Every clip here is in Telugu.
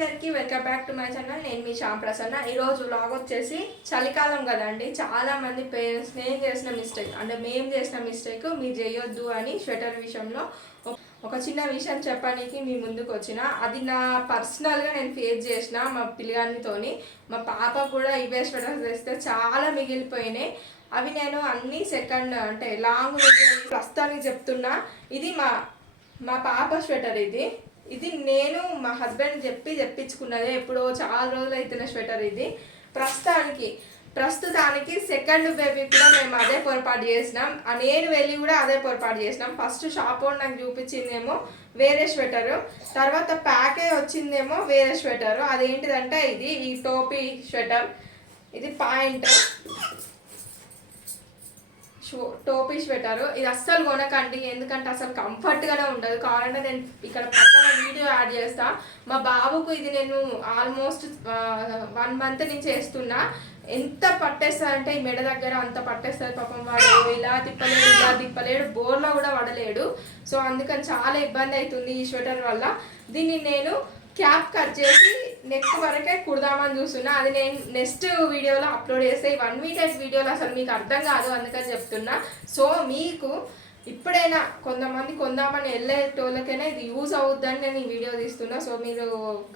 Welcome back to my channel. నేను మీ శ్యామ్ ప్రసన్న ఈరోజు వ్లాగ్ వచ్చేసి చలికాలం కదండి. చాలా మంది పేరెంట్స్ నేను చేసిన మిస్టేక్ అంటే మేము చేసిన మిస్టేక్ మీరు చేయొద్దు అని స్వెటర్ విషయంలో ఒక- ఒక చిన్న విషయం చెప్పడానికి మీ ముందుకు వచ్చిన. అది నా పర్సనల్గా నేను ఫేస్ చేసిన మా పిల్లగానితోని. మా పాప కూడా ఇవే స్వెటర్స్ వేస్తే చాలా మిగిలిపోయినాయి. అవి నేను అన్ని సెకండ్ అంటే లాంగ్ ప్రస్తుతానికి చెప్తున్నా. ఇది మా మా పాప స్వెటర్ ఇది. ఇది నేను మా హస్బెండ్ చెప్పి తెప్పించుకున్నదే ఎప్పుడో చాలా రోజులు అవుతున్న స్వెటర్ ఇది. ప్రస్తుతానికి ప్రస్తుతానికి సెకండ్ బేబీ కూడా మేము అదే పొరపాటు చేసినాం. ఆ నేను వెళ్ళి కూడా అదే పొరపాటు చేసినాం. ఫస్ట్ షాప్ వాడు నాకు చూపించిందేమో వేరే స్వెటరు. తర్వాత ప్యాకే వచ్చిందేమో వేరే స్వెటరు. అదేంటిదంటే ఇది ఈ టోపీ స్వెటర్. ఇది పాయింట్. షో పెట్టారు. ఇది అస్సలు కొనకండి. ఎందుకంటే అసలు కంఫర్ట్గానే ఉండదు. కావాలంటే నేను ఇక్కడ పక్కన వీడియో యాడ్ చేస్తా. మా బాబుకు ఇది నేను ఆల్మోస్ట్ వన్ మంత్ నుంచి చేస్తున్నా ఎంత పట్టేస్తారంటే అంటే ఈ మెడ దగ్గర అంత పట్టేస్తారు. పాపం వాడు ఇలా తిప్పలేడు ఇలా తిప్పలేడు బోర్లో కూడా పడలేడు. సో అందుకని చాలా ఇబ్బంది అవుతుంది ఈ స్వెటర్ వల్ల. దీన్ని నేను క్యాప్ కట్ చేసి నెక్ వరకే కుడదామని చూస్తున్నా. అది నేను నెక్స్ట్ వీడియోలో అప్లోడ్ చేస్తే ఈ వన్ మీటర్ వీడియోలో అసలు మీకు అర్థం కాదు అందుకని చెప్తున్నా. సో మీకు ఇప్పుడైనా కొంతమంది కొందామని వెళ్ళేటోళ్ళకైనా ఇది యూజ్ అవుద్దని నేను ఈ వీడియో తీస్తున్నా. సో మీరు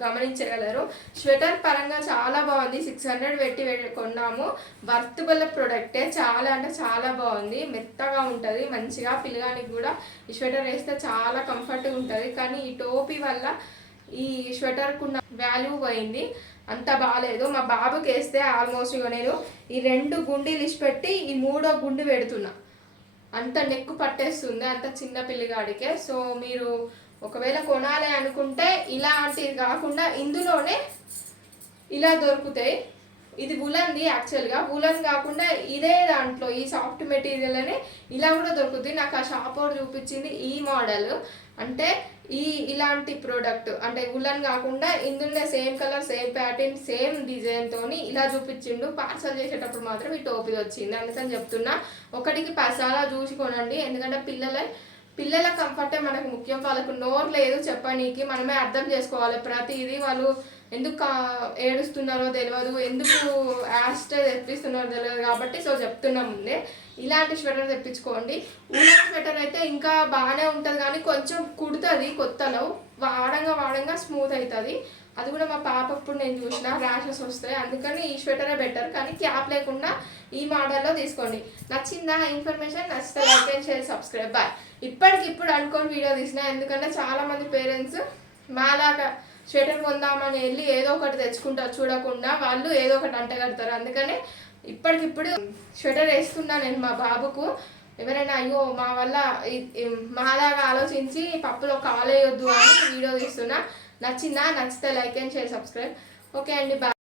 గమనించగలరు. స్వెటర్ పరంగా చాలా బాగుంది. సిక్స్ హండ్రెడ్ పెట్టి కొన్నాము. వర్తబుల్ ప్రొడక్టే చాలా అంటే చాలా బాగుంది. మెత్తగా ఉంటుంది. మంచిగా పిల్లగానికి కూడా ఈ స్వెటర్ వేస్తే చాలా కంఫర్ట్గా ఉంటుంది. కానీ ఈ టోపీ వల్ల ఈ స్వెటర్కున్న వాల్యూ పోయింది. అంత బాగాలేదు మా బాబుకి వేస్తే ఆల్మోస్ట్ ఇక నేను ఈ రెండు గుండీలు ఇచ్చిపెట్టి ఈ మూడో గుండి పెడుతున్నా. అంత నెక్కు పట్టేస్తుంది. అంత చిన్న పిల్లిగాడికే. సో మీరు ఒకవేళ కొనాలి అనుకుంటే ఇలాంటివి కాకుండా ఇందులోనే ఇలా దొరుకుతాయి. ఇది ఉలన్ది యాక్చువల్గా. ఉలన్ కాకుండా ఇదే దాంట్లో ఈ సాఫ్ట్ మెటీరియల్ అనే ఇలా కూడా దొరుకుతుంది నాకు ఆ షాప్ వాడు చూపించింది ఈ మోడల్. అంటే ఈ ఇలాంటి ప్రోడక్ట్ అంటే ఉలన్ కాకుండా ఇందులో same colour same pattern same డిజైన్తో ఇలా చూపించిండు. పార్సల్ చేసేటప్పుడు మాత్రం ఈ టోపీ వచ్చింది. అందుకని చెప్తున్నా ఒకటికి పసాలా చూసి కొనండి. ఎందుకంటే పిల్లల పిల్లల కంఫర్టే మనకు ముఖ్యం. వాళ్ళకు నోరు లేదు చెప్పనీకి. మనమే అర్థం చేసుకోవాలి. ప్రతిదీ వాళ్ళు ఎందుకు ఏడుస్తున్నారో తెలియదు ఎందుకు యాస్ట్ తెప్పిస్తున్నారో తెలియదు కాబట్టి సో చెప్తున్నా ముందే. ఇలాంటి స్వెటర్ తెప్పించుకోండి. ఊళ్ళో స్వెటర్ అయితే ఇంకా బాగానే ఉంటుంది కానీ కొంచెం కుడుతుంది కొత్తలో వాడంగా వాడంగా స్మూత్ అవుతుంది అది కూడా మా పాపప్పుడు నేను చూసిన ర్యాషెస్ వస్తాయి. అందుకని ఈ స్వెటరే బెటర్ కానీ క్యాప్ లేకుండా ఈ మోడల్లో తీసుకోండి. నచ్చిందా? ఇన్ఫర్మేషన్ నచ్చితే like and share subscribe. Bye ఇప్పటికిప్పుడు అనుకోని వీడియో తీసిన. ఎందుకంటే చాలామంది పేరెంట్స్ మాలాగా స్వెటర్ కొందామని వెళ్ళి ఏదో ఒకటి తెచ్చుకుంటారు చూడకుండా వాళ్ళు ఏదో ఒకటి అంటగడతారు అందుకనే ఇప్పటికిప్పుడు స్వెటర్ వేస్తున్నా నేను మా బాబుకు. ఎవరైనా అయ్యో మా వల్ల మాలాగా ఆలోచించి పప్పులో కాలేయొద్దు అని వీడియో తీస్తున్నా. నచ్చిందా? నచ్చితే like and share subscribe. Okay అండి బాయ్.